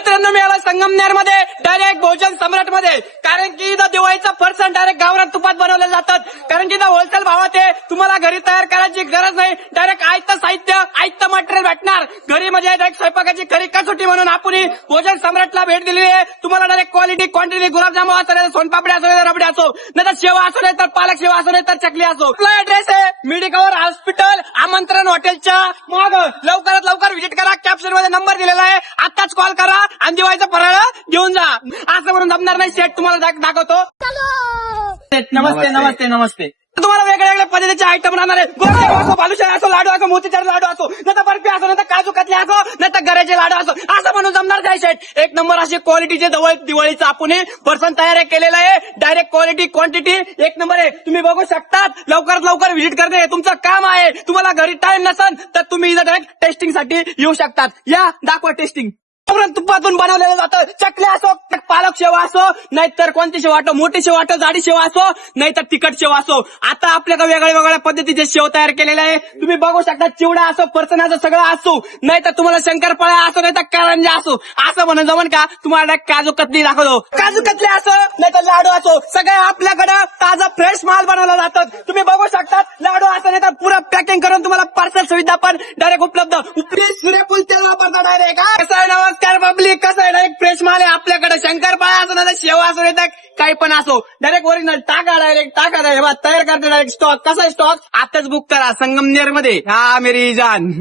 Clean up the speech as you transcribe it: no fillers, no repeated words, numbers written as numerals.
मित्रांनो मी आला संगमनेर मध्ये डायरेक्ट भोजन सम्राट मध्ये, कारण की इथं दिवाळीचं फरसाण डायरेक्ट गावरान तुपात बनवले जातात. कारण की इथं होलसेल भावात आहे, तुम्हाला घरी तयार करायची गरज नाही. डायरेक्ट आयतं साहित्य आयतं मटेरियल भेटणार घरी. म्हणजे डायरेक्ट स्वयंपाकाची खरी कसोटी म्हणून आपण भोजन सम्राटला भेट दिली आहे. तुम्हाला डायरेक्ट क्वालिटी क्वांटिटी गुलाबजामुन असो नाही तर सोनपापडी असो नाही तर रबडी असो नाही तर शेवा असो नाही तर पालक शेवा असो नाही तर चकली असो. आपला ऍड्रेस आहे मेडिकवर हॉस्पिटल आमंत्रण हॉटेलच्या माग. लवकरात लवकर व्हिजिट करा. कॅप्शन मध्ये नंबर दिलेला आहे, आताच कॉल करा आणि दिवाळीचं फराळ घेऊन जा. असं म्हणून जमणार नाही. सेट तुम्हाला दाखवतो. नमस्ते नमस्ते नमस्ते. तुम्हाला वेगळ्या वेगळ्या पद्धतीचे आयटम राहणार आहे. गोड असो, बालुशाही असो, लाडू असो, मोतीचूर लाडू असो, नाही तर बर्फी असो, नाही तर काजू कतली असो, नाही तर गऱ्याचे लाडू असो, असं म्हणून जमणार नाही. सेट एक नंबर अशी क्वालिटीचे दिवाळीचं आपण पर्सन तयार केलेलं आहे. डायरेक्ट क्वालिटी क्वांटिटी एक नंबर आहे. तुम्ही बघू शकतात. लवकरात लवकर व्हिजिट करणे तुमचं काम आहे. तुम्हाला घरी टाइम नसेल तर तुम्ही इथं डायरेक्ट टेस्टिंग साठी येऊ शकतात. या दाखवा टेस्टिंग. तुपातून बनवलेलं जातं. चकली असो, पालक शेवा असो, नाहीतर कोणती शेवा असो, मोठी शेवा असो, जाडी शेवा असो, नाहीतर तिखट शेवा असो. आता आपल्याकडे वेगळ्या वेगळ्या पद्धतीचे शेव तयार केलेले आहे. तुम्ही बघू शकता. चिवडा असो, फरसाण असो, सगळं असो, नाहीतर तुम्हाला शंकरपाळ्या असो, नाहीतर करंजा असो, असं म्हणून जमन का तुम्हाला काजू कतली दाखवतो. काजू कतली असो नाहीतर लाडू असो, सगळं आपल्याकडे ताजा फ्रेश माल बनवला जातात. तुम्ही बघू शकता. लाडू असं नाही तर पुरा पॅकिंग करून तुम्हाला पार्सल सुविधा पण डायरेक्ट उपलब्ध. सूर्यफूल तेल वापरता डायरेक्ट. कसं आहे नमस्कार पब्लिक, कसं आहे डायरेक्ट फ्रेश माल आहे आपल्याकडे. शंकरपाळ्या असो ना शेवा असो नाही तर काही पण असो, डायरेक्ट ओरिजिनल टाका. डायरेक्ट टाका तयार करते. Direct stock. कसा आहे स्टॉक आताच बुक करा संगमनेर मध्ये. हा मेरी जान.